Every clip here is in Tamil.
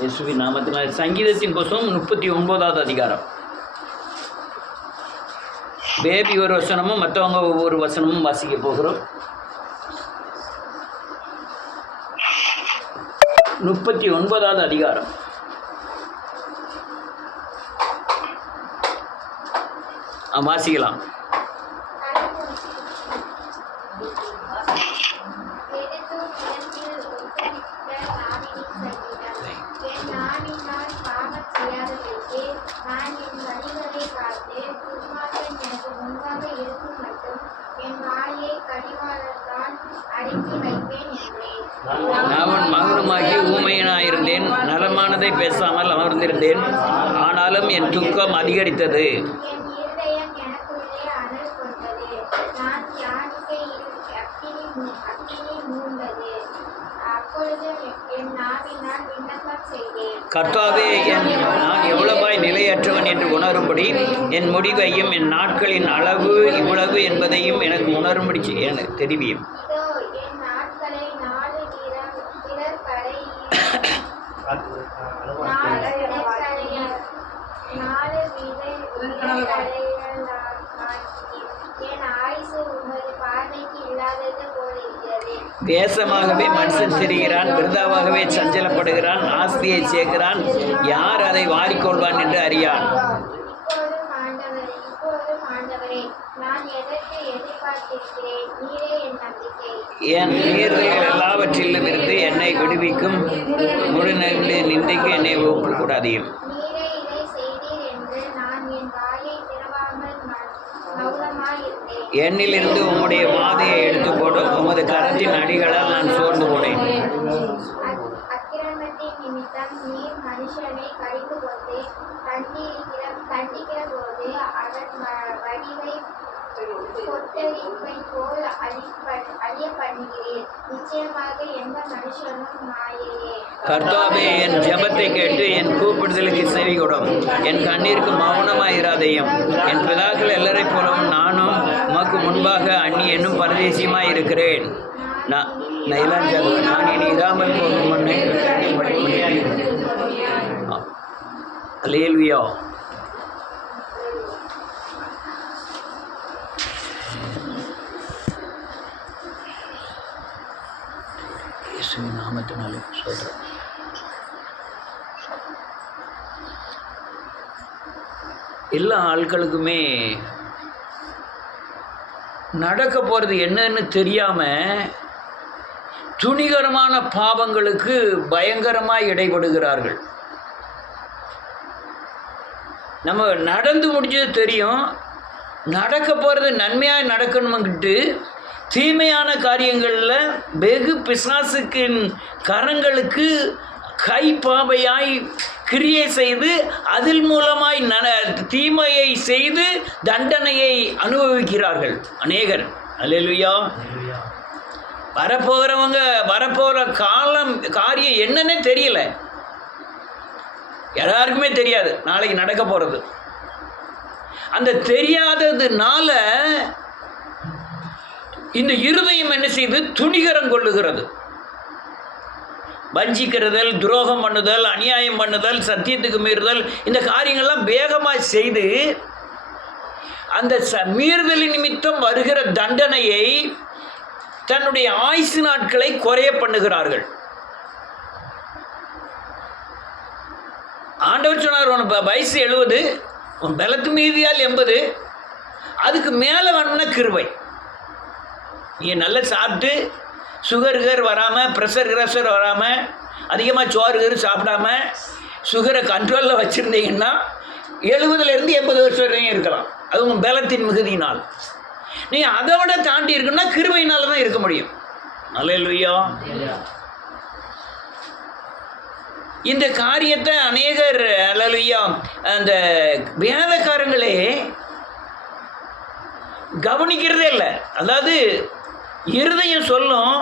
இயேசுவின் நாமத்தினால். சங்கீதத்தின் புஸ்தகம் 39வது அதிகாரம். பேபி ஒரு வசனமும் மற்றவங்க ஒவ்வொரு வசனமும் வாசிக்க போகிறோம். 39வது அதிகாரம். வாசிக்கலாம். நான் மௌனமாகி ஊமையனாயிருந்தேன், நலமானதை பேசாமல் அமர்ந்திருந்தேன். ஆனாலும் என் துக்கம் அதிகரித்தது. கர்த்தாவே, நான் எவ்வளவாய் நிலையற்றவன் என்று உணரும்படி என் முடிவையும் என் நாட்களின் அளவு இவ்வளவு என்பதையும் எனக்கு உணரும்படி எனக்கு தெரிவியும். தேசமாகவே மனுஷன் திரிகிறான், விருதாவாகவே சஞ்சலப்படுகிறான், ஆஸ்தியை சேர்க்கிறான், யார் அதை வாரிக்கொள்வான் என்று அறியான். என் நீர்கள் எல்லாவற்றிலும் இருந்து என்னை விடுவிக்கும், முழு நிந்தைக்கு என்னை ஒப்புக்கூடாதையும். என்னிலிருந்து உம்முடைய வாதையை எடுத்து போடும், உமது கரத்தின் அடிகளால் நான் சோர்ந்து போனேன். கர்த்தாவே, என் ஜெபத்தை கேட்டு என் கூப்பிடுதலுக்கு செவி கொடும். என் கண்ணீருக்கு மௌனமாயிராதையும். என் பிதாக்கள் எல்லாரை போலவும் நானும் உமக்கு முன்பாக அந்நியனும் பரதேசியமாய் இருக்கிறேன். நான் இனி இராமல் போகும் முன்னே அல்லேலூயா. இயேசுவின் நாமத்தினாலே சொல்கிறேன். எல்லா ஆட்களுக்குமே நடக்க போகிறது என்னன்னு தெரியாமல் துணிகரமான பாவங்களுக்கு பயங்கரமாக இடைபடுகிறார்கள். நம்ம நடந்து முடிஞ்சது தெரியும், நடக்க போகிறது நன்மையாக நடக்கணும்கிட்டு தீமையான காரியங்களில் வெகு பிசாசுக்கின் கரங்களுக்கு கைப்பாவையாய் கிரியை செய்து அதில் மூலமாய் தீமையை செய்து தண்டனையை அனுபவிக்கிறார்கள் அநேகர். அல்லேலூயா. வரப்போகிற காரியம் என்னன்னே தெரியல, எல்லாருக்குமே தெரியாது நாளைக்கு நடக்க போகிறது. அந்த தெரியாததுனால இந்த இருதயம் என்ன செய்து துணிகரம் கொள்ளுகிறது. வஞ்சிக்கிறதல், துரோகம் பண்ணுதல், அநியாயம் பண்ணுதல், சத்தியத்துக்கு மீறுதல், இந்த காரியங்கள்லாம் வேகமாக செய்து அந்த மீறுதலின் நிமித்தம் வருகிற தண்டனையை தன்னுடைய ஆயுசு நாட்களை குறைய பண்ணுகிறார்கள். ஆண்டவர் சொன்னார், உன் வயசு 70, உன் பலத்து மீதியால் 80, அதுக்கு மேலே வேணும்னா கிருபை. நீ நல்லா சாப்பிட்டு சுகர் வராமல், ப்ரெஷர் வராமல், அதிகமாக சோறு சாப்பிடாம சுகரை கண்ட்ரோலில் வச்சுருந்தீங்கன்னா 70லேருந்து 80 வருஷம் வரையும் இருக்கலாம். அது உங்கள் பலத்தின் மிகுதியினால். நீங்கள் அதை விட தாண்டி இருக்குன்னா கிருபையினால தான் இருக்க முடியும். அல்லேலூயா. இந்த காரியத்தை அநேகர் அல்லேலூயா அந்த வேதக்காரங்களே கவனிக்கிறதே இல்லை. அதாவது இருதயம் சொல்லும்,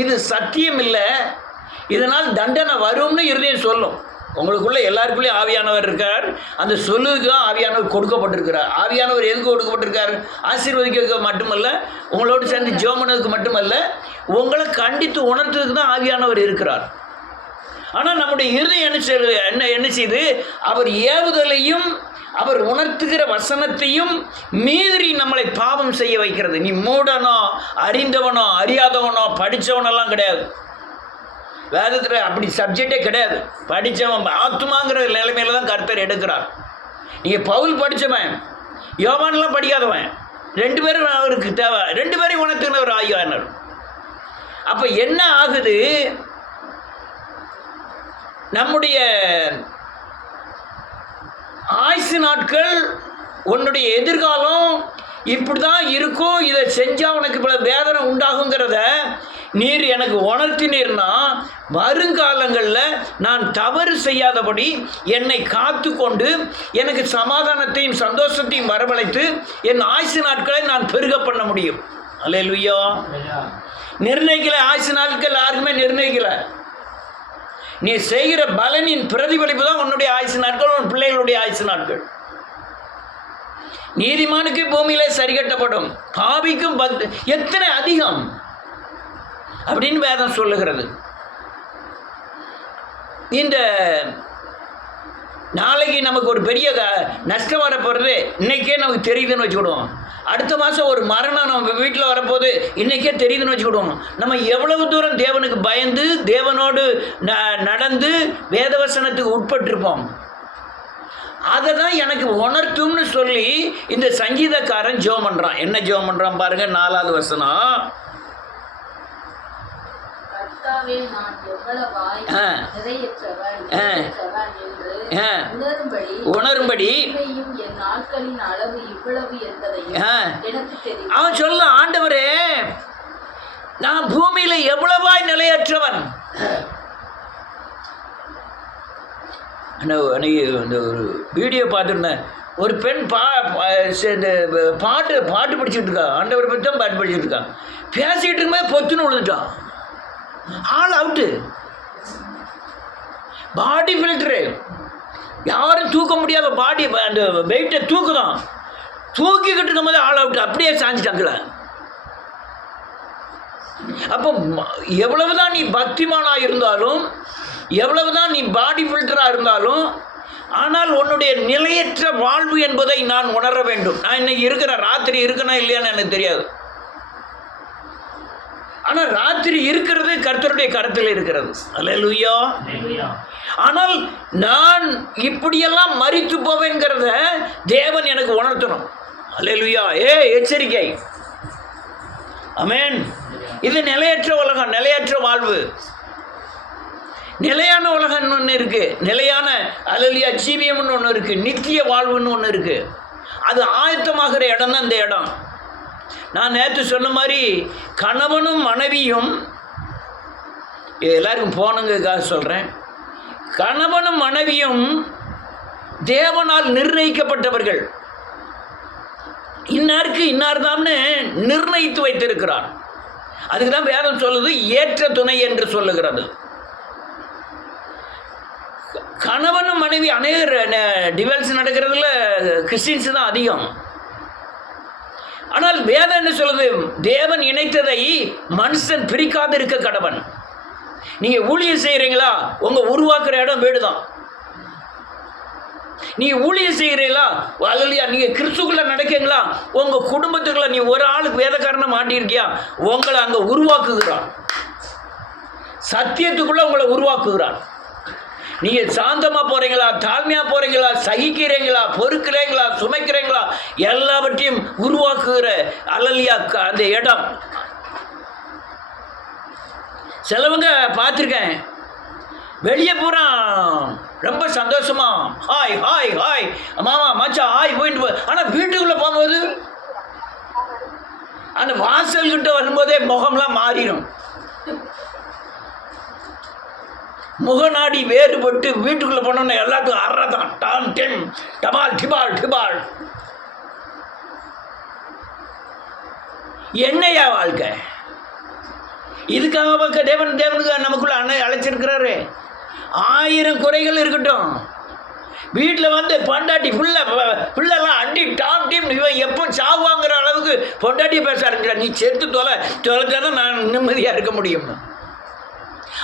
இது சத்தியம் இல்லை, இதனால் தண்டனை வரும்னு இருதயம் சொல்லும். உங்களுக்குள்ளே எல்லாருக்குள்ளேயும் ஆவியானவர் இருக்கார். அந்த சொல்லுக்கு தான் ஆவியானவர் கொடுக்கப்பட்டிருக்கிறார். ஆவியானவர் எதுக்கு கொடுக்கப்பட்டிருக்கார்? ஆசீர்வதிக்க மட்டுமல்ல, உங்களோடு சேர்ந்து ஜெபம் பண்ணதுக்கு மட்டுமல்ல, உங்களை கண்டித்து உணர்த்துறதுக்கு தான் ஆவியானவர் இருக்கிறார். ஆனால் நம்முடைய இருதயம் என்ன செய்து அவர் ஏவுதலையும் அவர் உணர்த்துகிற வசனத்தையும் மீறி நம்மளை பாவம் செய்ய வைக்கிறது. நீ மூடனோ, அறிந்தவனோ, அறியாதவனோ, படித்தவனெல்லாம் கிடையாது. வேதத்தில் அப்படி சப்ஜெக்டே கிடையாது. படித்தவன் ஆத்துமாங்கிற நிலைமையில தான் கர்த்தர் எடுக்கிறார். நீங்கள் பவுல் படித்தவன், யோவான்லாம் படிக்காதவன், 2 பேரும் அவருக்கு தேவை. 2 பேரையும் உணர்த்துகிறவர் ஆகியானர். அப்போ என்ன ஆகுது, நம்முடைய ஆயுசு நாட்கள், உன்னுடைய எதிர்காலம் இப்படி தான் இருக்கும், இதை செஞ்சால் உனக்கு இவ்வளோ வேதனை உண்டாகுங்கிறத நீர் எனக்கு உணர்த்தினீர்னா வருங்காலங்களில் நான் தவறு செய்யாதபடி என்னை காத்து கொண்டு எனக்கு சமாதானத்தையும் சந்தோஷத்தையும் வரவழைத்து என் ஆயுசு நாட்களை நான் பெருக பண்ண முடியும். அல்லேலூயா. நிர்ணயிக்கல, ஆயுசு நாட்கள் யாருக்குமே நிர்ணயிக்கல. நீ செய்கிற பலனின் பிரதிபலிப்பு தான் உன்னுடைய ஆயுசு நாட்கள், உன் பிள்ளைகளுடைய ஆயுசு நாட்கள். நீதிமானுக்கு பூமியிலே சரி கட்டப்படும், பாவிக்கும் எத்தனை அதிகம் அப்படின்னு வேதம் சொல்லுகிறது. இந்த நாளைக்கு நமக்கு ஒரு பெரிய நஷ்டம் வரப்போகிறது இன்னைக்கே நமக்கு தெரியுதுன்னு வச்சுக்கிடுவோம். அடுத்த மாதம் ஒரு மரணம் நம்ம வீட்டில் வரப்போது இன்றைக்கே தெரியுதுன்னு வச்சுக்கிடுவோம். நம்ம எவ்வளவு தூரம் தேவனுக்கு பயந்து தேவனோடு நடந்து வேதவசனத்துக்கு உட்பட்டிருப்போம். அதை தான் எனக்கு உணர்த்தும்னு சொல்லி இந்த சங்கீதக்காரன் ஜெபம் பண்ணுறான். என்ன ஜெபம் பண்ணுறான் பாருங்க, 4வது வசனம். உணரும்படி அவன் சொல்ல, ஆண்டவரே நான் பூமியில எவ்வளவாய் நிலையற்றவன். இந்த ஒரு வீடியோ பார்த்துருந்தேன். ஒரு பெண் பாட்டு படிச்சுட்டு இருக்கா, ஆண்டவரை பற்றி தான் பாட்டு படிச்சுட்டு இருக்கான். பேசிக்கிட்டு இருக்கும்போது பொத்துன்னு விழுந்துட்டான். ஆள் அவுட்டு. பாடி ஃபில்டரு, யாரும் தூக்க முடியாத பாடி, அந்த வெயிட்டை தூக்குதான். தூக்கிக்கிட்டு இருக்கும்போது ஆள் அவுட்டு, அப்படியே சாஞ்சிட்டாங்கள. அப்போ எவ்வளவுதான் நீ பக்திமானாக இருந்தாலும், எவ்வளவுதான் நீ பாடி ஃபில்டராக இருந்தாலும், ஆனால் உன்னுடைய நிலையற்ற வாழ்வு என்பதை நான் உணர வேண்டும். நான் இன்னைக்கு இருக்கிற ராத்திரி இருக்கணும் இல்லையான்னு எனக்கு தெரியாது. ஆனால் ராத்திரி இருக்கிறது கர்த்தருடைய கரத்தில் இருக்கிறது. அல்லேலூயா. ஆனால் நான் இப்படியெல்லாம் மரித்து போவேங்கிறத தேவன் எனக்கு உணர்த்தணும். அல்லேலூயா. எச்சரிக்கை. ஆமென். இது நிலையற்ற உலகம், நிலையற்ற வாழ்வு. நிலையான உலகம்னு ஒன்று இருக்குது, நிலையான அல்லேலூயா ஜீவியம்னு ஒன்று இருக்குது, நித்திய வாழ்வுன்னு ஒன்று இருக்குது. அது ஆயத்தமாகிற இடம் தான் இந்த இடம். நான் நேற்று சொன்ன மாதிரி கணவனும் மனைவியும், எல்லாருக்கும் போனதுக்காக சொல்கிறேன், கணவனும் மனைவியும் தேவனால் நிர்ணயிக்கப்பட்டவர்கள். இன்னாருக்கு இன்னார்தான்னு நிர்ணயித்து வைத்திருக்கிறார். அதுக்கு தான் வேதம் சொல்லுது ஏற்ற துணை என்று சொல்லுகிறது. கணவனும் மனைவி அநேக டிவோர்ஸ் நடக்கிறதுல கிறிஸ்டின்ஸ் தான் அதிகம். ஆனால் வேதம் என்ன சொல்லுது, தேவன் இணைத்ததை மனுஷன் பிரிக்காது இருக்க கடவன். நீங்கள் ஊழியம் செய்கிறீங்களா, உங்கள் உருவாக்குற இடம் வீடு தான். நீங்கள் ஊழியம் செய்கிறீங்களா, அல்லையா நீங்கள் கிறிஸ்துக்குள்ளே நடக்கீங்களா, உங்கள் குடும்பத்துக்குள்ள நீ ஒரு ஆளுக்கு வேதக்காரனை மாட்டியிருக்கியா, உங்களை அங்கே உருவாக்குகிறான். சத்தியத்துக்குள்ளே உங்களை உருவாக்குகிறான். நீங்கள் சாந்தமாக போகிறீங்களா, தாழ்மையாக போகிறீங்களா, சகிக்கிறீங்களா, பொறுக்கிறீங்களா, சுமைக்கிறீங்களா, எல்லாவற்றையும் உருவாக்குகிற அல்லலியா அந்த இடம். சிலவங்க பார்த்துருக்கேன், வெளியே பூரா ரொம்ப சந்தோஷமா ஹாய் ஹாய் ஹாய் மாமா மச்சா ஹாய் போயிட்டு, ஆனால் வீட்டுக்குள்ளே போகும்போது அந்த வாசல்கிட்ட வரும்போதே முகம்லாம் மாறிடும். முகநாடி வேறுபட்டு வீட்டுக்குள்ளே போனோன்னா எல்லாத்துக்கும் அறதான், டான் டெம் டபால் டிபால் டிபால். என்னையா வாழ்க்கை? இதுக்காக தேவனுக்கு நமக்குள்ள அழைச்சிருக்கிறாரு. 1000 குறைகள் இருக்கட்டும், வீட்டில் வந்து பொண்டாட்டி பிள்ளைலாம் அடி டாம் டீம் இவன் எப்போ சாவாங்கிற அளவுக்கு பொண்டாட்டியை பேச ஆரம்பிக்கிறா. நீ செத்து தொலைச்சாதான் நான் நிம்மதியாக இருக்க முடியும்.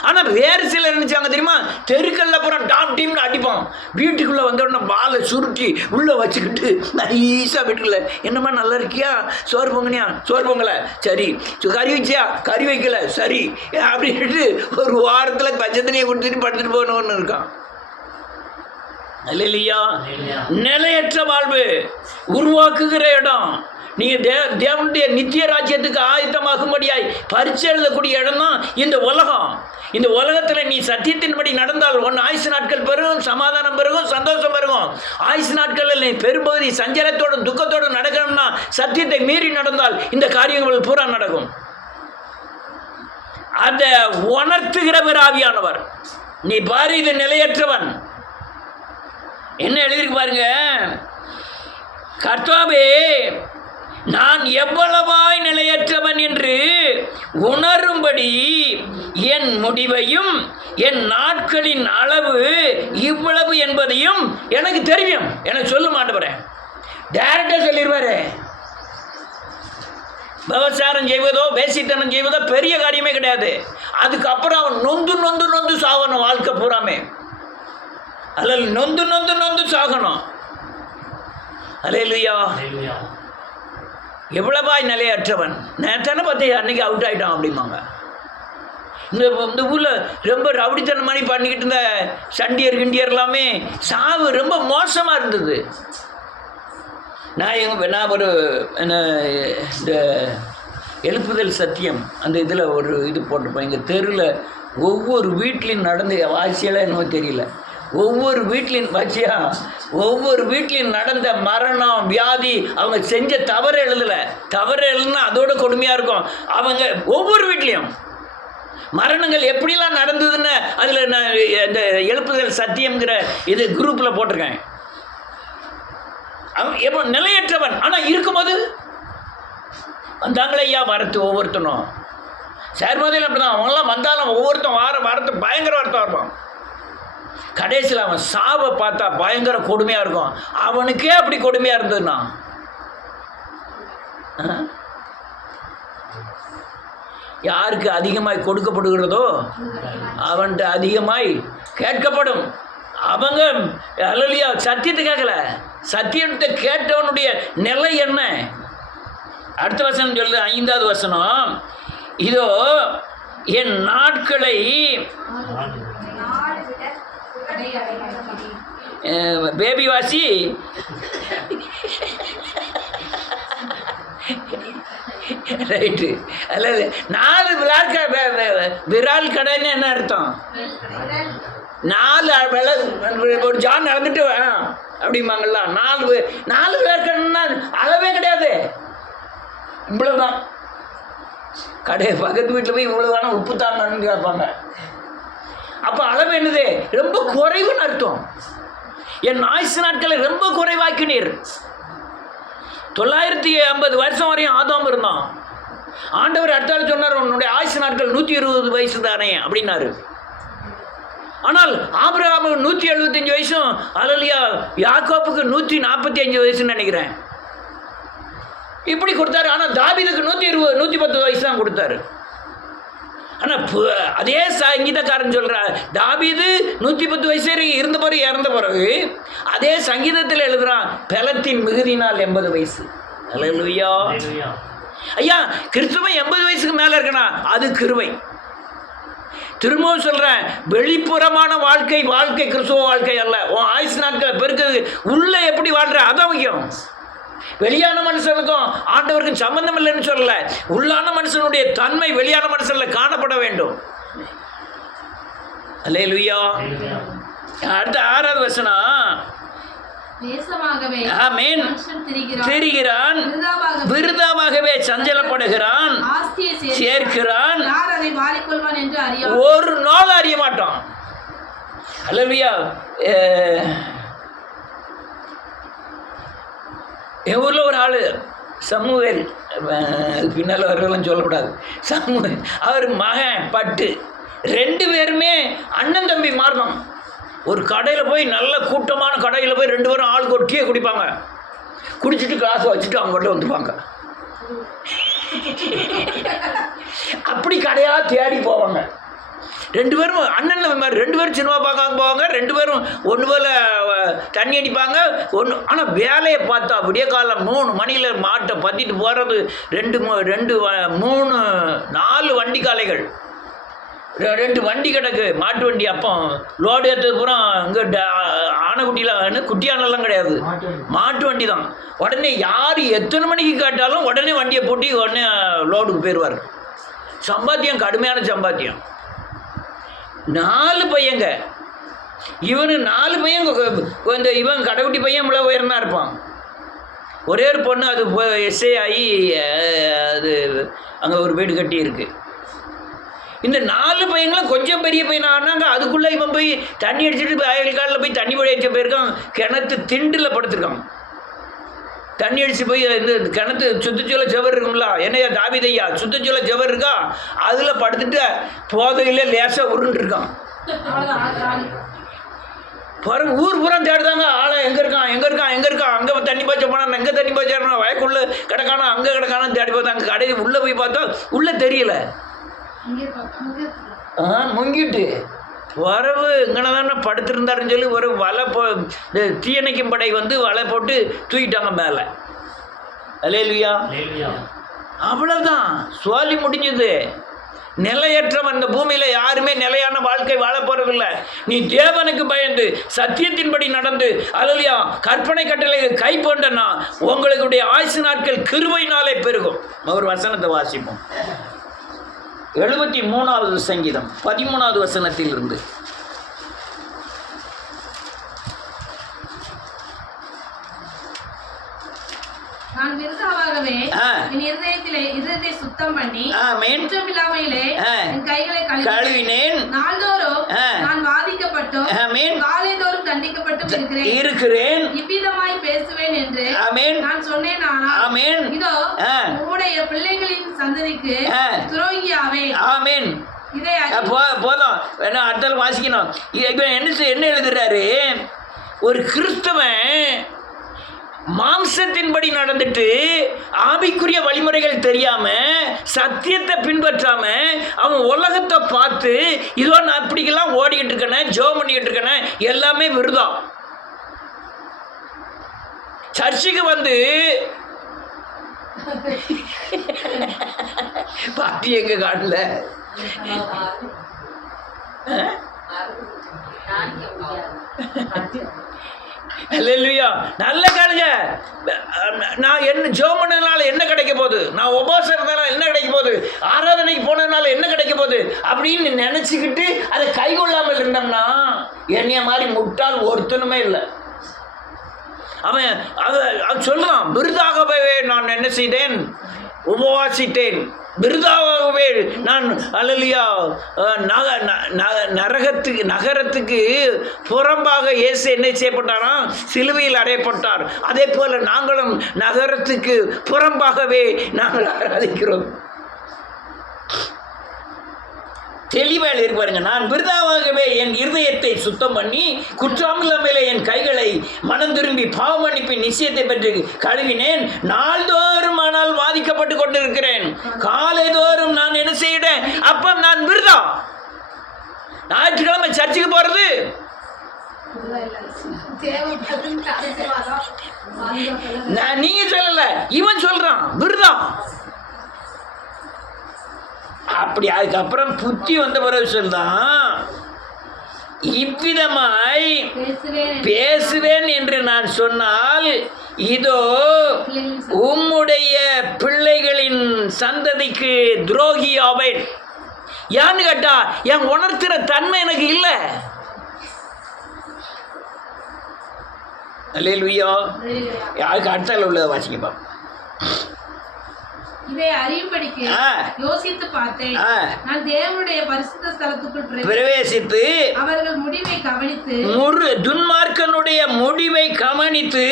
ஆனால் வேறு சிலர் நினைச்சாங்க தெரியுமா, தெருக்கல்ல அப்புறம் டாப் டீம்னு அடிப்போம், வீட்டுக்குள்ளே வந்தோடனே பாலை சுருட்டி உள்ளே வச்சுக்கிட்டு நைஸாக வீட்டுக்குள்ள, என்னம்மா நல்லா இருக்கியா, சோறு பொங்கனியா, சோறு பொங்கலை சரி, கறி வச்சியா, கறி வைக்கல சரி அப்படின்ட்டு ஒரு வாரத்தில் பச்சத்தனியை கொடுத்துட்டு படுத்துட்டு போகணும்னு இருக்கான். இல்லையா? நிலையற்ற வாழ்வு உருவாக்குகிற இடம். நீங்கள் தேவனுடைய நித்திய ராஜ்யத்துக்கு ஆயத்தமாகும்படியாய் பரிச்சை எழுதக்கூடிய இடம் தான் இந்த உலகம். இந்த உலகத்தில் நீ சத்தியத்தின்படி நடந்தால் ஒன்று ஆயுசு நாட்கள் பெருகும், சமாதானம் பெருகும், சந்தோஷம் பெருகும். ஆயுசு நாட்களில் நீ பெரும்பகுதி சஞ்சலத்தோடு துக்கத்தோடு நடக்கணும்னா சத்தியத்தை மீறி நடந்தால் இந்த காரியங்கள் பூரா நடக்கும். அதை உணர்த்துகிறவர் ஆவியானவர். நீ பாரு, இது நிலையற்றவன். என்ன எழுதிருக்கு பாருங்க, கர்த்தாவே நான் எவ்வளவாய் நிலையற்றவன் என்று உணரும்படி என் முடிவையும் என் நாட்களின் அளவு இவ்வளவு என்பதையும் எனக்கு தெரியும். எனக்கு சொல்ல மாட்டேன், டைரக்டா சொல்லிடுவாரு. விவசாயம் செய்வதோ வேசித்தனம் செய்வதோ பெரிய காரியமே கிடையாது. அதுக்கப்புறம் அவன் நொந்து நொந்து நொந்து சாகணும் வாழ்க்கை பூராமே. அல்ல நொந்து நொந்து நொந்து சாகணும். அல்லேலூயா. எவ்வளவாய் நிலையற்றவன். நேற்றான பார்த்து அன்னைக்கு அவுட் ஆகிட்டான் அப்படிம்பாங்க. இந்த ஊரில் ரொம்ப ரவுடித்தனம் மாதிரி பண்ணிக்கிட்டு இருந்த சண்டியர் கிண்டியர் எல்லாமே சாவு ரொம்ப மோசமாக இருந்தது. நான் ஒரு இந்த எழுப்புதல் சத்தியம் அந்த இதில் ஒரு இது போட்டிருப்பேன். எங்கள் தெருவில் ஒவ்வொரு வீட்லேயும் நடந்து வாசியெல்லாம் என்னமோ தெரியல, ஒவ்வொரு வீட்லையும் வச்சியா, ஒவ்வொரு வீட்லையும் நடந்த மரணம் வியாதி, அவங்க செஞ்ச தவறு எழுதுனா அதோட கொடுமையாக இருக்கும். அவங்க ஒவ்வொரு வீட்லேயும் மரணங்கள் எப்படிலாம் நடந்ததுன்னு அதில் நான் இந்த எழுப்புதல் சத்தியம்ங்கிற இது குரூப்பில் போட்டிருக்கேன். அவன் எப்போ நிலையற்றவன், ஆனால் இருக்கும்போது வந்தாங்களே ஐயா வரத்து ஒவ்வொருத்தனும் சேர்மதியில் அப்படி தான். அவங்களாம் வந்தாலும் ஒவ்வொருத்தன் வரத்து பயங்கர வார்த்தை இருப்பான். கடைசியில் அவன் சாவை பார்த்தா பயங்கர கொடுமையாக இருக்கும். அவனுக்கே அப்படி கொடுமையாக இருந்ததுன்னா யாருக்கு அதிகமாய் கொடுக்கப்படுகிறதோ அவன்கிட்ட அதிகமாய் கேட்கப்படும். அவங்க அல்லையா சத்தியத்தை கேட்கல, சத்தியத்தை கேட்டவனுடைய நிலை என்ன? அடுத்த வசனம் சொல்லுது, 5வது வசனம், இதோ என் நாட்களை பேபி வாசி ரைட்டு. அல்லது 4 விரால் கடைன்னு என்ன அர்த்தம்? 4 ஒரு ஜான் நடந்துட்டு அப்படிம்பாங்கள்ல, 4 விரால்கடைன்னா அளவே கிடையாது. இவ்வளவுதான். கடை பக்கத்து வீட்டில் போய் இவ்வளோ தானே உப்பு தாங்கன்னு கேட்பாங்க. அப்போ அளவு என்னது? ரொம்ப குறைவுன்னு அர்த்தம். என் ஆயுசு நாட்களை ரொம்ப குறைவாக்கினீர். 950 வருஷம் வரையும் ஆதாம் இருந்தான். ஆண்டவர் அடுத்தாள் சொன்னார், உன்னுடைய ஆயுசு நாட்கள் 120 வயசு தானே அப்படின்னாரு. ஆனால் ஆபிரகாம் 175 வயசும், அல்லையா யாக்கோப்புக்கு 145 வயசுன்னு நினைக்கிறேன், இப்படி கொடுத்தாரு. ஆனால் தாவீதுக்கு 120 110 வயசு தான் கொடுத்தாரு. ஆனால் அதே சங்கீதக்காரன் சொல்கிற தாவீது 110 வயசு இருந்த பிறகு இறந்த பிறகு அதே சங்கீதத்தில் எழுதுகிறான், பலத்தின் மிகுதினால் 80 வயசு. அல்லேலூயா. ஐயா கிறிஸ்துவன் 80 வயசுக்கு மேலே இருக்கணும், அது கிருபை. திரும்பவும் சொல்கிறேன், வெளிப்புறமான வாழ்க்கை கிறிஸ்துவ வாழ்க்கை அல்ல. உன் ஆயுசு நாட்களை பெருக்கிறது உள்ள எப்படி வாழ்கிற அதான் முக்கியம். வெளியான மனுஷனுக்கும் ஆண்டவருக்கும் சம்பந்தம் இல்லைன்னு சொல்லல, உள்ளான மனுஷனுடைய தன்மை வெளியான மனுஷனில் காணப்பட வேண்டும். அல்லேலூயா. அடுத்த 6வது வசனம், திரிகிறான், விருதாவாகவே சஞ்சலப்படுகிறான், சேர்க்கிறான், ஒரு நாள் அறிய மாட்டான். அல்லேலூயா. என் ஊரில் ஒரு ஆள் சமூகல், பின்னால் வரலாம் சொல்லக்கூடாது, சமூகல், அவர் மகன் பட்டு 2 பேருமே அண்ணன் தம்பி மாறணும். ஒரு கடையில் போய் நல்ல கூட்டமான கடையில் போய் 2 பேரும் ஆளுக்கு ஒரு டீயை குடிப்பாங்க. குடிச்சிட்டு காசை வச்சுட்டு அவங்கள்ட்ட வந்துப்பாங்க. அப்படி கடையாக தேடி போவாங்க. 2 பேரும் அண்ணன் மாதிரி 2 பேரும் சினிமா பார்க்க போவாங்க, 2 பேரும் ஒன்று போல் தண்ணி அடிப்பாங்க ஒன்று. ஆனால் வேலையை பார்த்தா விடிய காலம் 3 மணியில் மாட்டை பற்றிட்டு போகிறது 2 3 4 வண்டி காலைகள், 2 வண்டி கிடக்கு மாட்டு வண்டி. அப்போ லோடு ஏற்றது பூரா இங்கே ஆனைக்குட்டியில் குட்டியானெல்லாம் கிடையாது, மாட்டு வண்டி தான். உடனே யார் எத்தனை மணிக்கு கேட்டாலும் உடனே வண்டியை பூட்டி உடனே லோடுக்கு போயிடுவார். சம்பாத்தியம் கடுமையான சம்பாத்தியம். 4 பையங்க, இவனு 4 பையன். இந்த இவன் கடைக்குட்டி பையன் இவ்வளோ உயர்ந்தா இருப்பான். ஒரே ஒரு பொண்ணு அது எஸ்ஏ ஆகி அது அங்கே ஒரு வீடு கட்டி இருக்கு. இந்த 4 பையங்களும் கொஞ்சம் பெரிய பையன் ஆனாங்க. அதுக்குள்ளே இவன் போய் தண்ணி அடிச்சுட்டு அயல் காலில் போய் தண்ணி படி அடிச்ச போயிருக்கான். கிணத்து திண்டில் படுத்துருக்கான். தண்ணி அடிச்சு போய் இந்த கிணத்து சுத்தச்சூல செவர் இருக்குங்களா, என்னையா தாவிதையா சுத்தச்சூல செவர் இருக்கா, அதில் படுத்துட்டு போதையில் லேசாக உருண்டுருக்கான். பாருங்க, ஊர் பூரா தேடுதாங்க ஆளை. எங்கே இருக்கான் அங்கே தண்ணி பாய்ச்ச போனான், எங்கே தண்ணி பாய்ச்சா வயக்குள்ளே கிடக்கானா, அங்கே கிடக்கானு தேடி பார்த்தாங்க. கடையை உள்ளே போய் பார்த்தா உள்ளே தெரியல, முங்கிட்டு வரவு இங்கே தானே படுத்திருந்தாருன்னு சொல்லி ஒரு வலை தீயணைக்கும் படை வந்து வலை போட்டு தூக்கிட்டாங்க மேலே. அல்லேலூயா. அவ்வளோதான், சோலி முடிஞ்சது. நிலையற்றவன் இந்த பூமியில் யாருமே நிலையான வாழ்க்கை வாழ போறதில்லை. நீ தேவனுக்கு பயந்து சத்தியத்தின்படி நடந்து அல்லேலூயா கற்பனை கட்டளை கை கொண்டனா உங்களுடைய ஆயுசு நாட்கள் கிருபையினாலே பெருகும். ஒரு வசனத்தை வாசிப்போம். 73வது சங்கீதம் 13வது வசனத்திலிருந்து. நான் விருதாவாகவே என் இருதயத்தை சுத்தம் பண்ணி குற்றமில்லாமையிலே என் கைகளை கழுவினேன். நாள்தோறும் நான் வாதிக்கப்பட்டும் காலைதோறும் தண்டிக்கப்பட்டும் இருக்கிறேன். இவ்விதமாய் பேசுவேன் என்று நான் சொன்னேன். ஆனால் இதோ உம்முடைய பிள்ளைகளின் சந்ததிக்கு துரோகியாவே. ஆமென். இதை போதும், வேணா அடுத்த வாசிக்கணும். என்ன எழுதுறாரு? ஒரு கிறிஸ்தவன் மாம்சத்தின்படி நடந்துட்டு ஆவிக்குரிய வழிமுறைகள் தெரியாம சத்தியத்தை பின்பற்றாம அவன் உலகத்தை பார்த்து இதோ நான் அப்படிக்கெல்லாம் ஓடிக்கிட்டு இருக்கேன், ஜெபம் பண்ணிக்கிட்டு இருக்கேன், எல்லாமே விருதம். சர்ச்சுக்கு வந்து பாட்டி எங்க காட்டல அல்லேலூயா. நல்ல காலுங்க. நான் என்ன ஜெபம் பண்ணதுனால என்ன கிடைக்க போகுது, நான் உபவாசம் இருந்ததுனால என்ன கிடைக்க போகுது, ஆராதனைக்கு போனதுனால என்ன கிடைக்க போகுது அப்படின்னு நினச்சிக்கிட்டு அதை கைகொள்ளாமல் இருந்தோம்னா என்னைய மாதிரி முட்டாள் ஒருத்தனுமே இல்லை. அவன் சொல்லுவான், விருதாகவே நான் என்ன செய்தேன், உபவாசித்தேன், விருதாகவே நான் அல்லேலூயா நகரத்துக்கு புறம்பாக இயேசு என்ன செய்யப்பட்டாரா, சிலுவையில் அறையப்பட்டார். அதே போல நாங்களும் நகரத்துக்கு புறம்பாகவே நாங்கள் ஆராதிக்கிறோம். தெளிவாக இருப்பாருங்க. நான் விருதாவாகவே என் இருதயத்தை சுத்தம் பண்ணி குற்றமில்லாமலே என் கைகளை மனம் திரும்பி பாவ மன்னிப்பின் நிச்சயத்தை பற்றி கழுவினேன். நாள்தோறும் ஆனால் வாதிக்கப்பட்டு கொண்டிருக்கிறேன். காலை தோறும் நான் என்ன செய்கிறேன், அப்ப நான் விருதா. ஞாயிற்றுக்கிழமை சர்ச்சுக்கு போறது நீங்க சொல்லல, இவன் சொல்றான் விருதா. அப்படி அதுக்கப்புறம் புத்தி வந்த பிறகு சொல்றான், இவ்விதமாய் பேசுவேன் என்று நான் சொன்னால் இதோ உம்முடைய பிள்ளைகளின் சந்ததிக்கு துரோகி ஆவேன். ஏன்னு கேட்டா என் உணர்த்துற தன்மை எனக்கு இல்லை. அல்லேலூயா. யாருக்கு அடுத்தால உள்ளதை வாசிக்கப்பா. இதை அறியும்படிக்கு யோசித்து பார்த்தேன். நான் தேவனுடைய பரிசுத்த ஸ்தலத்துக்குள் பிரவேசித்து அவர்கள் முடிவை கவனித்து துன்மார்க்கனுடைய முடிவை கவனித்து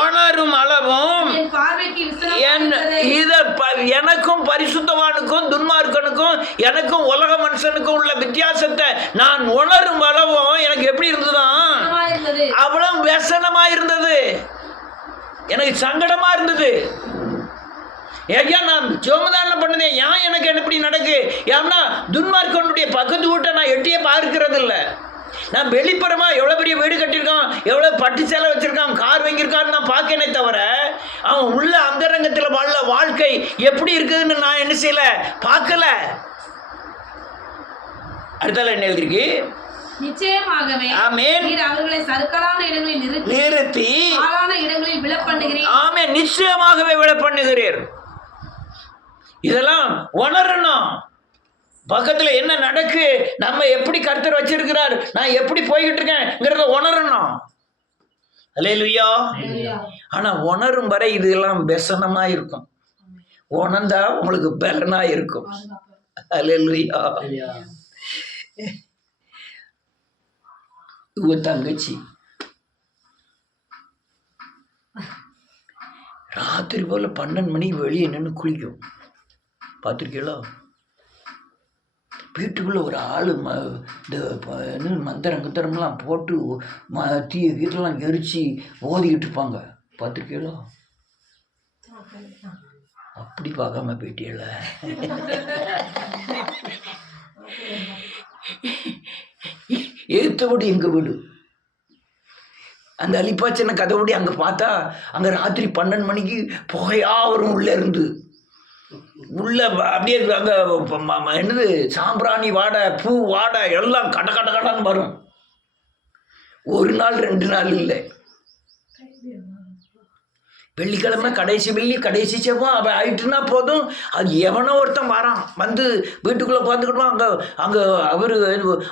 உணரும் அளவும் எனக்கும் பரிசுத்தவானுக்கும் துன்மார்க்கனுக்கும் எனக்கும் உலக மனுஷனுக்கும் உள்ள வித்தியாசத்தை நான் உணரும் அளவும் எனக்கு எப்படி இருந்ததுதான், அவ்வளவு व्यसனமா இருந்தது, எனக்கு சங்கடமா இருந்தது. ஐயா நான் ஜோமதான பண்ணதே ஏன் எனக்கு எப்படி நடக்கு, ஏன்னா துன்மார்க்கனுடைய பக்கத்து பார்க்கறதில்ல. நான் வெளிப்புறமாக எவ்வளோ பெரிய வீடு கட்டியிருக்கான், எவ்வளோ பட்டு சேலை வச்சுருக்கான், கார் வாங்கியிருக்கான்னு நான் பார்க்கனே தவிர அவன் உள்ள அந்தரங்கத்தில் வாழ வாழ்க்கை எப்படி இருக்குதுன்னு நான் என்ன செய்யல, பார்க்கல. அடுத்தால என்ன எழுதிருக்கு? நிச்சயமாகவே ஆமென். நீர் அவர்களை சறுக்கலான இடங்களில் நிறுத்தி ஆளான இடங்களில் விழ பண்ணுகிறீர். ஆமென். நிச்சயமாகவே விழ பண்ணுகிறீர். இதெல்லாம் உணரணும். பக்கத்துல என்ன நடக்கு, நம்ம எப்படி கர்த்தர் வச்சிருக்கிறார், நான் எப்படி போய்கிட்டு இருக்கேங்கிறத உணரணும். அல்லேலூயா. ஆனா உணரும் வரை இதெல்லாம் பெசனமா இருக்கும், உணர்ந்தா உங்களுக்கு பலனா இருக்கும். அல்லேலூயா. இவ தங்கச்சி ராத்திரி போல 12 மணி வெளியே நின்று குளிக்கும், பார்த்துருக்கீங்களா? வீட்டுக்குள்ளே ஒரு ஆள் இந்த மந்திரங்கத்திரம்லாம் போட்டு தீய வீட்டெல்லாம் எரிச்சு ஓதிக்கிட்டு இருப்பாங்க, பார்த்துருக்கீங்களா? அப்படி பார்க்காம போயிட்டீங்கள? எழுத்தபடி எங்கள் வீடு அந்த அலிப்பாச்சனை கதைப்படி அங்கே பார்த்தா அங்கே ராத்திரி 12 மணிக்கு புகையா வரும் உள்ளே இருந்து. உள்ள அப்படியே அங்கே என்னது சாம்பிராணி வாடை, பூ வாடை எல்லாம் கட கட கடன்னு வரும். ஒரு நாள் 2 நாள் இல்லை. வெள்ளிக்கிழமை கடைசி வெள்ளி கடைசி செவ்வாய் அவன் ஆயிட்டுனா போதும், அது எவனோ ஒருத்தன் வரான் வந்து வீட்டுக்குள்ளே பார்த்துக்கிட்டோம். அங்கே அவர்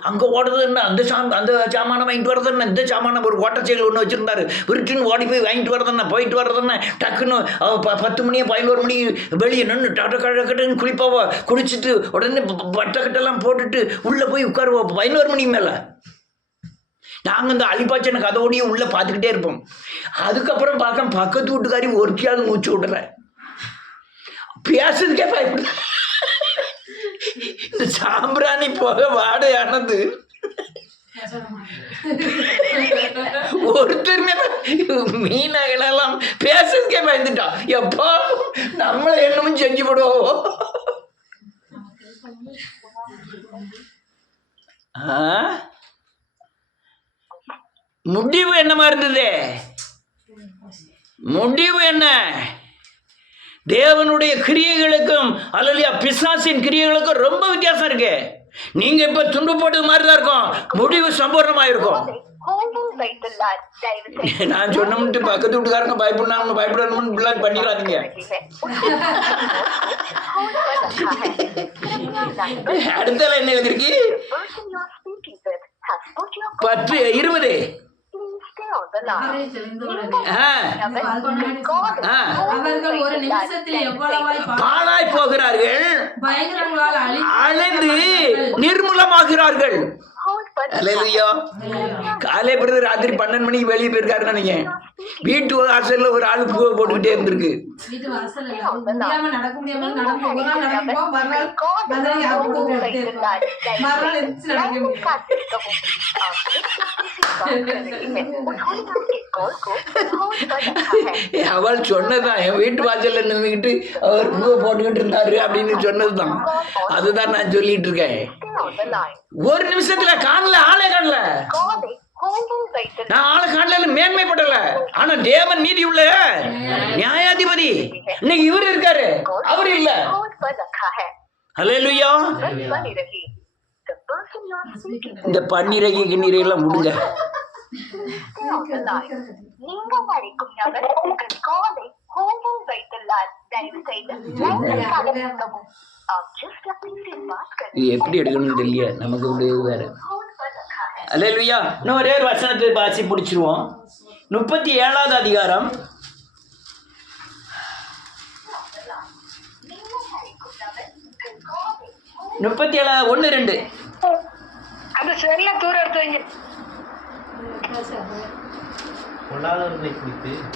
அங்கே ஓடுறதுன்னா அந்த சாமானை வாங்கிட்டு வர்றதுன்னா இந்த சாமானை ஒரு ஓட்டச்செயல் ஒன்று வச்சுருந்தாரு, விருட்டுன்னு ஓடி போய் வாங்கிட்டு வர்றதுன்னா போயிட்டு வர்றதுன்னா டக்குன்னு 10 மணி 11 மணி வெளியே நின்று டக்குன்னு குளிப்பாவோ, குளிச்சுட்டு உடனே பட்டக்கட்டெல்லாம் போட்டுட்டு உள்ளே போய் உட்காருவோம் 11 மணிக்கு மேலே. நாங்கள் இந்த அலிப்பாச்சனை கதோடையே உள்ளே பார்த்துக்கிட்டே இருப்போம். அதுக்கப்புறம் பார்க்க பக்கத்து வீட்டுக்காரி ஒருக்கையாவது மூச்சு விடுற, பேசுறதுக்கே பயப்பட. இந்த சாம்பிராணி போக வாடையானது ஒருத்தருமே மீனகளெல்லாம் பேசுறதுக்கே பயந்துட்டான். எப்போ நம்மளை என்னமும் செஞ்சு விடுவோம். முடிவு என்னமா இருந்தது? முடிவு என்ன? தேவனுடைய கிரியைகளுக்கும் அல்லது பிசாசின் கிரியைகளுக்கும் ரொம்ப வித்தியாசம் இருக்கு. நீங்க இப்ப துண்டு போட்டது மாதிரி தான் இருக்கும், முடிவு சம்பூர்ணமா இருக்கும். நான் சொன்னமுட்டு பக்கத்து வீட்டுக்காரங்க பயப்படணும்னு பிள்ளைங்க பண்ணிக்கிறாதீங்க. அடுத்த என்ன எழுதிருக்கு? 10:20 பாழாய் போகிறார்கள், அழிந்து நிர்மூலமாகிறார்கள். காலை பிறகு ராத்திரி 12 மணிக்கு வெளியே போயிருக்காரு நினைக்கிறேன். வீட்டு வாசல்ல ஒரு ஆளு பூவை போட்டுக்கிட்டே இருந்திருக்கு. அவள் சொன்னதுதான், என் வீட்டு வாசல்ல நின்றுக்கிட்டு அவர் பூவை போட்டுக்கிட்டு இருந்தாரு அப்படின்னு சொன்னதுதான். அதுதான் நான் சொல்லிட்டு இருக்கேன். ஒரு நிமிஷத்துல காணல, ஆளே காணல. நான் ஆளை காணல, மேன்மைப்படல. ஆனா தேவன் நீதி உள்ள நியாயாதிபதி. இன்னைக்கு இவர் இருக்காரு, அவரு இல்ல. அல்லேலூயா. இந்த பன்னிரகி கிண்ணீரெல்லாம் முடிஞ்ச எப்படி எடுக்கணும்னு தெரியல நமக்கு வேற. அல்லேலூயா. இன்னும் ஒரே ஒரு வசனத்தை வாசி பிடிச்சிருவோம். 37வது அதிகாரம் 37 1-2.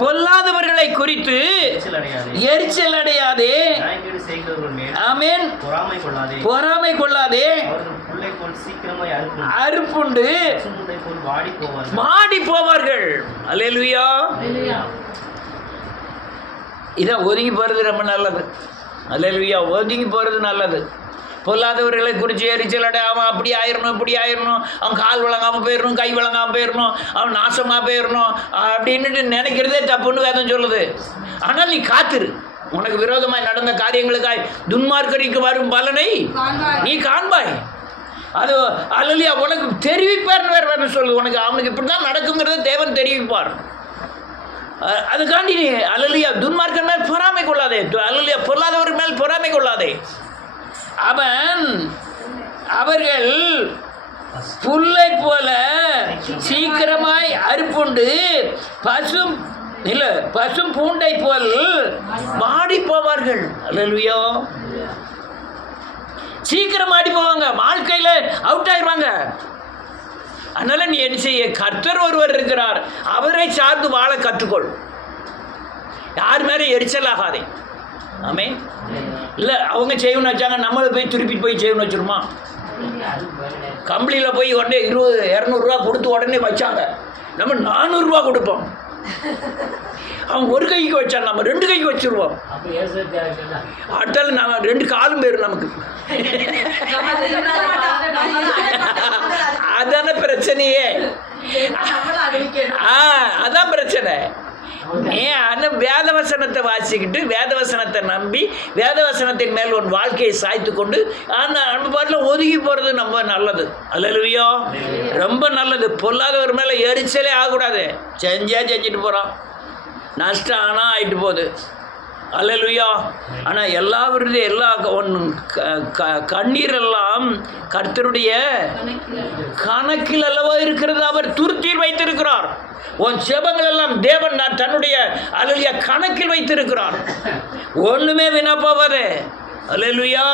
பொல்லாதவர்களை குறித்து எரிச்சல் அடையாதே, ஆமென், பொறாமை கொள்ளாதே, அறுப்புண்டு வாடி போவார்கள். அல்லேலூயா. இதான் ஒதுங்கி போறது ரொம்ப நல்லது. அல்லேலூயா. ஒதுங்கி போறது நல்லது. பொல்லாதவர்களை குறித்து எரிச்சலோட அவன் அப்படி ஆயிடணும் இப்படி ஆயிடணும், அவன் கால் வழங்காமல் போயிடணும், கை வழங்காமல் போயிடணும், அவன் நாசமாக போயிடணும் அப்படின்ட்டு நினைக்கிறதே தப்புன்னு வேதம் சொல்லுது. ஆனால் நீ காத்திரு, உனக்கு விரோதமாய் நடந்த காரியங்களுக்காய் துன்மார்க்கருக்கு வரும் பலனை நீ காண்பாய். அது அல்லேலூயா, உனக்கு தெரிவிப்பார்னு வேறு சொல்லுது. உனக்கு அவனுக்கு இப்படி தான் நடக்குங்கிறத தேவன் தெரிவிப்பார். அதுக்காண்டி நீ அல்லேலூயா துன்மார்க்கன் மேல் பொறாமை கொள்ளாதே, அல்லேலூயா பொல்லாதவர் மேல் பொறாமை கொள்ளாதே. அவர்கள் புல்லை போல சீக்கிரமாய் அறுப்புண்டு பசும் பூண்டை போல் மாடி போவார்கள். அல்லேலூயா, சீக்கிரம் மாடி போவாங்க, வாழ்க்கையில் அவுட் ஆயிடுவாங்க. அதனால நீ என்ன செய்ய, கர்த்தர் ஒருவர் இருக்கிறார், அவரை சார்ந்து வாழ கற்றுக்கொள். யார் மேலே எரிச்சல் ஆகாதே. ஆமே, இல்லை அவங்க செய்யணும்னு வச்சாங்க, நம்மளை போய் திருப்பி போய் செய்யணும்னு வச்சிருமா? கம்பளியில் போய் உடனே 200 கொடுத்து உடனே வச்சாங்க, நம்ம 400 ரூபா கொடுப்போம். அவன் ஒரு கைக்கு வச்சான், நம்ம 2 கைக்கு வச்சிருவோம். அடுத்தாலும் நம்ம 2 காலும் பேரும் நமக்கு. அதான பிரச்சனையே. அதான் பிரச்சனை. ஏன் வேதவசனத்தை வாசிக்கிட்டு வேதவசனத்தை நம்பி வேதவசனத்தின் மேல் ஒரு வாழ்க்கையை சாய்த்து கொண்டு நம்ம பாட்டில் ஒதுங்கி போகிறது நம்ம நல்லது. அல்லேலூயா, ரொம்ப நல்லது. பொல்லாதவர் மேலே எரிச்சலே ஆகக்கூடாது. செஞ்சுட்டு போகிறான், நஷ்டம் ஆனால் ஆகிட்டு போகுது. அல்லேலூயா. ஆனால் எல்லா கண்ணீரெல்லாம் கர்த்தருடைய கணக்கில் அல்லவா இருக்கிறது, அவர் துருத்தியில் வைத்திருக்கிறார். உன் ஜெபங்கள் எல்லாம் தேவன் தன்னுடைய அல்லேலூயா கணக்கில் வைத்திருக்கிறார். ஒன்றுமே வீணா போவாது. அல்லேலூயா,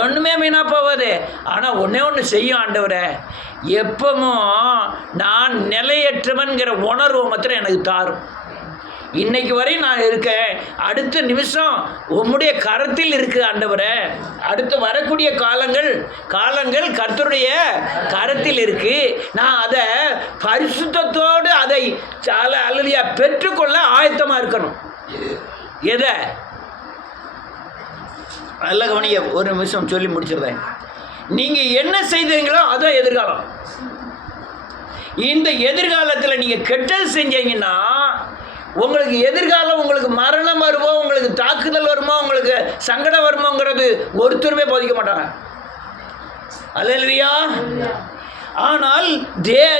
ஒன்றுமே வீணா போவாது. ஆனால் ஒன்று செய்யும் ஆண்டவரே, எப்பவும் நான் நிலையற்றவன்கிற உணர்வு மாத்திரம் எனக்கு தாரும். இன்னைக்கு வரை நான் இருக்கேன், அடுத்த நிமிஷம் உம்முடைய கரத்தில் இருக்கு ஆண்டவரே. அடுத்து வரக்கூடிய காலங்கள் கர்த்தருடைய கரத்தில் இருக்கு. நான் அதை பரிசுத்தத்தோடு அதை அல்லேலூயா பெற்றுக்கொள்ள ஆயத்தமாக இருக்கணும். எதை நல்ல கவனிய, ஒரு நிமிஷம் சொல்லி முடிச்சிடுறேன். நீங்கள் என்ன செய்தீங்களோ அதான் எதிர்காலம். இந்த எதிர்காலத்தில் நீங்கள் கெட்டது செஞ்சீங்கன்னா உங்களுக்கு எதிர்காலம், உங்களுக்கு மரணம் வருமோ, உங்களுக்கு தாக்குதல் வருமோ, உங்களுக்கு சங்கடம் வருமோங்கிறது ஒருத்தருமே போதிக்க மாட்டாங்க. அல்லேலூயா. ஆனால்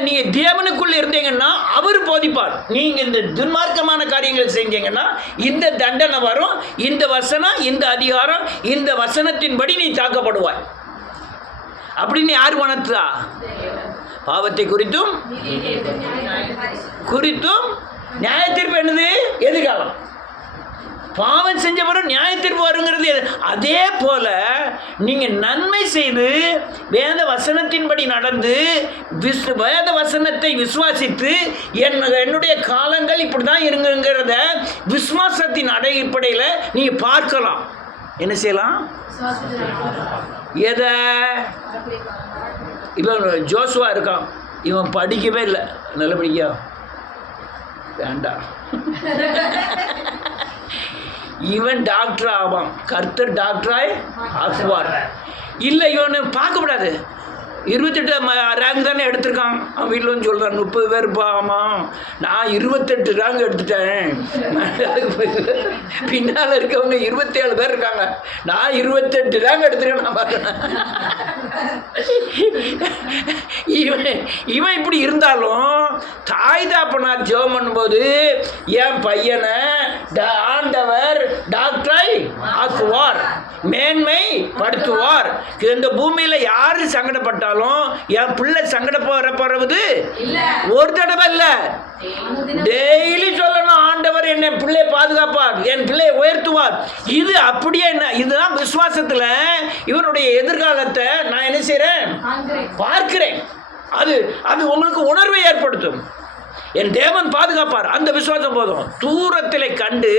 நீங்கள் தேவனுக்குள்ள இருந்தீங்கன்னா அவர் போதிப்பார். நீங்கள் இந்த துன்மார்க்கமான காரியங்கள் செஞ்சீங்கன்னா இந்த தண்டனை வரும், இந்த வசனம், இந்த அதிகாரம், இந்த வசனத்தின்படி நீ தாக்கப்படுவாய் அப்படின்னு யார் உணர்த்தா? பாவத்தை குறித்தும் நியாயத்தீர்ப்பு என்னது? எதிர்காலம். பாவம் செஞ்ச பிறகு நியாயத்தீர்ப்பு வருங்கிறது. அதே போல நீங்கள் நன்மை செய்து வேத வசனத்தின்படி நடந்து வேத வசனத்தை விசுவாசித்து என்னுடைய காலங்கள் இப்படி தான் இருங்கிறத விசுவாசத்தின் அடிப்படையில் நீங்கள் பார்க்கலாம். என்ன செய்யலாம்? எதை? இப்போ ஜோசுவா இருக்கான், இவன் படிக்கவே இல்லை, நல்ல படிக்கா வேண்டாம், இவன் டாக்டர் ஆவான், கர்த்தர் டாக்டராய் ஆக்குவார். இல்லை, இவனை பார்க்கக்கூடாது. 28 ரேங்க் தானே எடுத்திருக்கான். அவன் வீட்டில் வந்து சொல்கிறான், 30 பேருப்பா. ஆமாம், நான் 28 ரேங்க் எடுத்துட்டேன். பின்னால் இருக்கவங்க 27 பேர் இருக்காங்க, நான் 28 ரேங்க் எடுத்துருக்கேன். நான் பார்க்குறேன். இவன் இப்படி இருந்தாலும் தாய் தாப்பனார் ஜெபம் பண்ணும்போது என் பையனை ஆண்டவர் டாக்டரை ஆக்குவார், மேன்மை படுத்துவார். இந்த பூமியில் யாரு சங்கடப்பட்டாலும் என் பிள்ளை சங்கடப்படுறது ஒரு தடவை இல்லை, டெய்லி சொல்லணும், ஆண்டவர் என்னை பிள்ளையை பாதுகாப்பார், என் பிள்ளையை உயர்த்துவார். இது அப்படியே என்ன, இதுதான் விசுவாசத்தில் இவனுடைய எதிர்காலத்தை நான் என்ன செய்கிறேன், பார்க்கிறேன். அது உங்களுக்கு உணர்வை ஏற்படுத்தும். என் தேவன் பாதுகாப்பார், அந்த விசுவாசம் போதும். தூரத்தில் கண்டு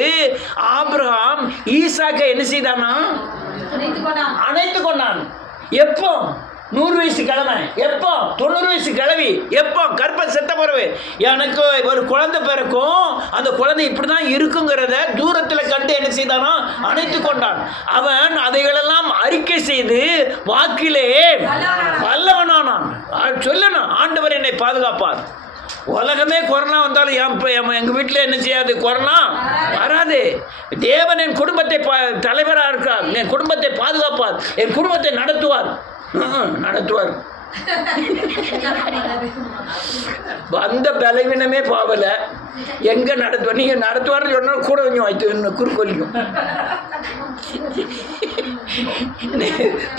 ஆபிரகாம் ஈசாக்கை என்ன செய்தானா? அணைத்து கொண்டான். எப்போ? 100 வயசு கிழமை எப்போ, 90 வயசு கிழவி எப்போ, கற்பம் செத்த பிறகு எனக்கு ஒரு குழந்தை பிறக்கும், அந்த குழந்தை இப்படி தான் இருக்குங்கிறத தூரத்தில் கண்டு என்ன செய்தானோ அணைத்து கொண்டான். அவன் அதைகளெல்லாம் அறிக்கை செய்து வாக்கிலே வல்லவனானான். சொல்லணும், ஆண்டவர் என்னை பாதுகாப்பார். உலகமே கொரோனா வந்தாலும் எங்கள் வீட்டில் என்ன செய்யாது, கொரோனா வராது. தேவன் என் குடும்பத்தை தலைவராக இருக்கார், என் குடும்பத்தை பாதுகாப்பார், என் குடும்பத்தை நடத்துவார். வந்த பலவீனமே போகல, எங்க நடத்துவார். நீங்க நடத்துவார்னு சொன்னாலும் கூட கொஞ்சம் வைத்து குறுக்கொலிக்கும்.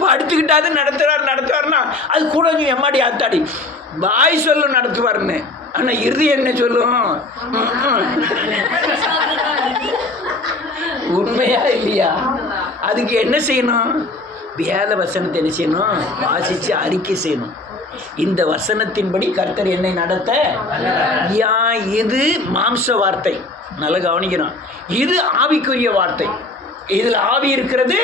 படுத்துக்கிட்டாது நடத்துவார்னா அது கூட கொஞ்சம் எம்மாடி ஆத்தாடி வாய் சொல்லும் நடத்துவார்னு. ஆனா இறுதி என்ன சொல்லும், உண்மையா இல்லையா? அதுக்கு என்ன செய்யணும், வேத வசனத்தை என்ன செய்யணும், வாசித்து அறிக்கை செய்யணும். இந்த வசனத்தின்படி கர்த்தர் என்னை நடத்த. இது மாம்ச வார்த்தை, நல்லா கவனிக்கணும். இது ஆவிக்குரிய வார்த்தை. இதில் ஆவி இருக்கிறது,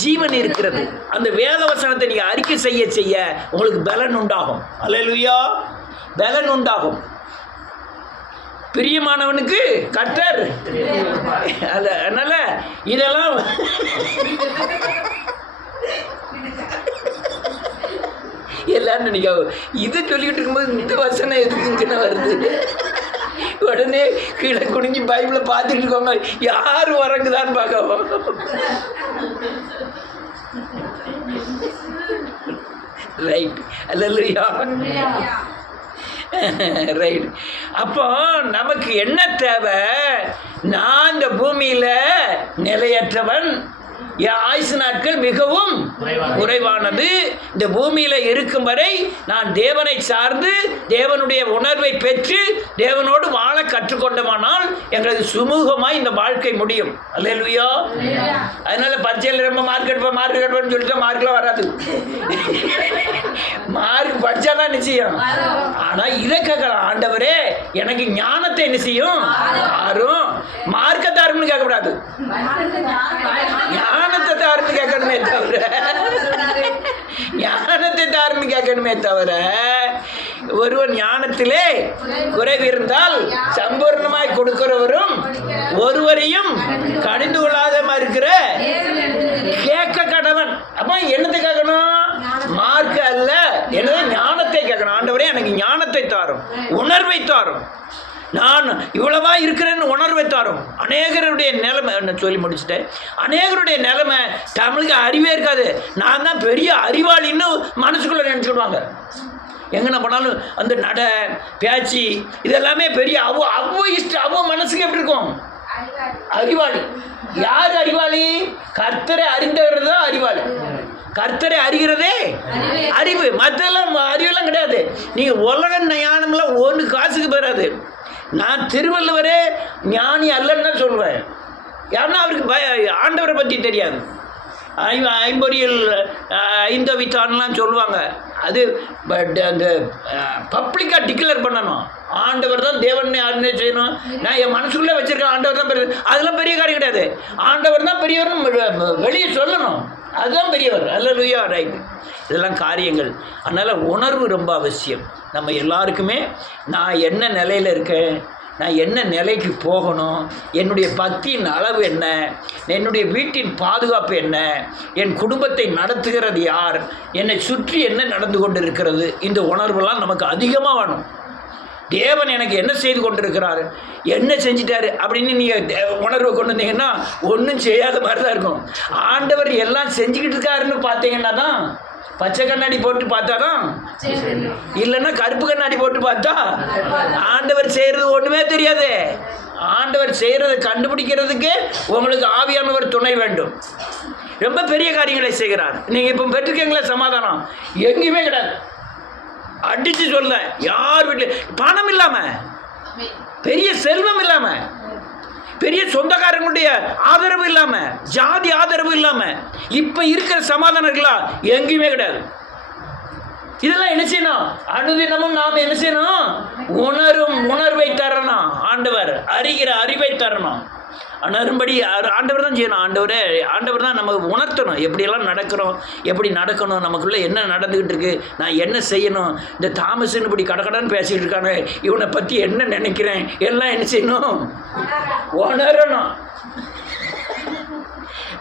ஜீவன் இருக்கிறது. அந்த வேத வசனத்தை நீங்கள் அறிக்கை செய்ய செய்ய உங்களுக்கு பலன் உண்டாகும். அல்லேலூயா, பலன் உண்டாகும். பிரியமானவனுக்கு கர்த்தர். அதனால இதெல்லாம் எல்லாரும் நினைக்காது. இதை சொல்லிக்கிட்டு இருக்கும்போது இந்த வசனம் எதுக்குன்னு வருது. உடனே கீழே குனிஞ்சு பைபிளை பார்த்துட்டு இருக்கோங்க, யார் வரங்குதான்னு பார்க்கவும். ரைட், அல்லேலூயா, ரைட். அப்போ நமக்கு என்ன தேவை, நான் இந்த பூமியில் நிலையற்றவன், என் ஆயுசு நாட்கள் மிகவும் குறைவானது. இந்த பூமியில் இருக்கும் வரை நான் தேவனை சார்ந்து தேவனுடைய உணர்வை பெற்று தேவனோடு வாழ கற்றுக்கொண்டோமானால் எங்களுக்கு சுமூகமாக இந்த வாழ்க்கை முடியும். அல்லேலூயா. அதனால பரீட்சையில் ரொம்ப மார்க் எடுப்பேன்னு சொல்லிட்டு மார்க்லாம் வராது. மார்க் படிச்சாதான் நிச்சயம். ஆனால் இதை கேட்கலாம், ஆண்டவரே எனக்கு ஞானத்தை என்ன செய்யும், யாரும் மார்க்கை தாருன்னு கேட்கக்கூடாது, ஞானத்தை தாருன்னு கேட்கணுமே தவிர, ஞானத்தை தாருன்னு கேட்கணுமே தவிர, ஒருவன் ஞானத்திலே குறைவு இருந்தால் சம்பூர்ணமாய் கொடுக்கிறவரும் ஒருவரையும் கடிந்து கொள்ளாத இருக்கிற கேட்க கடவன். அப்ப என்னத்தை கேட்கணும், மார்க் அல்ல, என்னது ஞானத்தை கேட்கணும். ஆண்டவரே எனக்கு ஞானத்தை தாரும், உணர்வை தாரும், நான் இவ்வளவா இருக்கிறேன்னு உணர்வை தாரும். அநேகருடைய நிலைமை சொல்லி முடிச்சுட்டேன். அநேகருடைய நிலைமை தமிழுக்கு அறிவே இருக்காது. நான் தான் பெரிய அறிவாளின்னு மனசுக்குள்ளே நினச்சிடுவாங்க. எங்கே போனாலும் அந்த நட பேச்சு இதெல்லாமே பெரிய அவ்வளோ மனசுக்கு எப்படி இருக்கும், அறிவாளி. யார் அறிவாளி, கர்த்தரை அறிந்தவர் தான் அறிவாளி. கர்த்தரை அறிகிறதே அறிவு, மற்றெல்லாம் அறிவெல்லாம் கிடையாது. நீங்கள் உலக ஞானம்லாம் ஒன்று காசுக்கு பெறாது. நான் திருவள்ளுவரே ஞானி அல்லன்னு தான் சொல்வேன். ஏன்னா அவருக்கு ஆண்டவரை பற்றி தெரியாது. ஐம்பொறியில் ஐந்தவித்தான்லாம் சொல்லுவாங்க. அது அந்த பப்ளிக்காக டிக்ளேர் பண்ணணும், ஆண்டவர் தான் தேவன் யாருன்னு செய்யணும். நான் என் மனசுக்குள்ளே வச்சுருக்கேன் ஆண்டவர் தான் பெரிய, அதெல்லாம் பெரிய காரியம் கிடையாது. ஆண்டவர் தான் பெரியவர்னு வெளியே சொல்லணும், அதுதான் பெரியவர். அல்லேலூயா, ரைட். இதெல்லாம் காரியங்கள். அதனால் உணர்வு ரொம்ப அவசியம். நம்ம எல்லாருக்குமே நான் என்ன நிலையில் இருக்கேன், நான் என்ன நிலைக்கு போகணும், என்னுடைய பக்தியின் அளவு என்ன, என்னுடைய வீட்டின் பாதுகாப்பு என்ன, என் குடும்பத்தை நடத்துகிறது யார், என்னை சுற்றி என்ன நடந்து கொண்டு இருக்கிறது, இந்த உணர்வெல்லாம் நமக்கு அதிகமாக வேணும். தேவன் எனக்கு என்ன செய்து கொண்டிருக்கிறாரு, என்ன செஞ்சிட்டாரு அப்படின்னு நீங்கள் உணர்வை கொண்டு வந்தீங்கன்னா ஒன்றும் செய்யாத மாதிரி தான் இருக்கும். ஆண்டவர் எல்லாம் செஞ்சுக்கிட்டு இருக்காருன்னு பார்த்தீங்கன்னா தான், பச்சை கண்ணாடி போட்டு பார்த்தா தான், இல்லைன்னா கருப்பு கண்ணாடி போட்டு பார்த்தா ஆண்டவர் செய்கிறது ஒன்றுமே தெரியாது. ஆண்டவர் செய்கிறத கண்டுபிடிக்கிறதுக்கு உங்களுக்கு ஆவியானவர் துணை வேண்டும். ரொம்ப பெரிய காரியங்களை செய்கிறார். நீங்கள் இப்போ பெற்றிருக்கீங்களா சமாதானம், எங்கேயுமே கிடையாது. அடித்து சொல்ல, யார் வீட்டில் பணம் இல்லாமல், பெரிய செல்வம் இல்லாமல், பெரிய சொந்தக்காரங்களுடைய ஆதரவு இல்லாமல், ஜாதி ஆதரவு இல்லாமல் இப்போ இருக்கிற சமாதானங்களா எங்கேயுமே கிடையாது. இதெல்லாம் என்ன செய்யணும், அனுதினமும் நாம் என்ன செய்யணும், உணர்வை தரணும். ஆண்டவர் அறிகிற அறிவை தரணும். உணரும்படி ஆண்டவர் தான் செய்யணும். ஆண்டவர் தான் நமக்கு உணர்த்தணும் எப்படியெல்லாம் எப்படி நடக்கணும், நமக்குள்ளே என்ன நடந்துக்கிட்டு இருக்கு, நான் என்ன செய்யணும். இந்த தாமஸ்ன்னு இப்படி கடன்னு பேசிகிட்டு இருக்கானே, இவனை பற்றி என்ன நினைக்கிறேன் எல்லாம் என்ன செய்யணும், உணரணும்.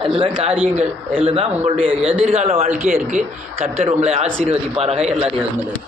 அதெல்லாம் காரியங்கள். இதில் தான் உங்களுடைய எதிர்கால வாழ்க்கையே இருக்குது. கர்த்தர் உங்களை ஆசீர்வதிப்பாராக. எல்லாரும் எழுந்துள்ளது.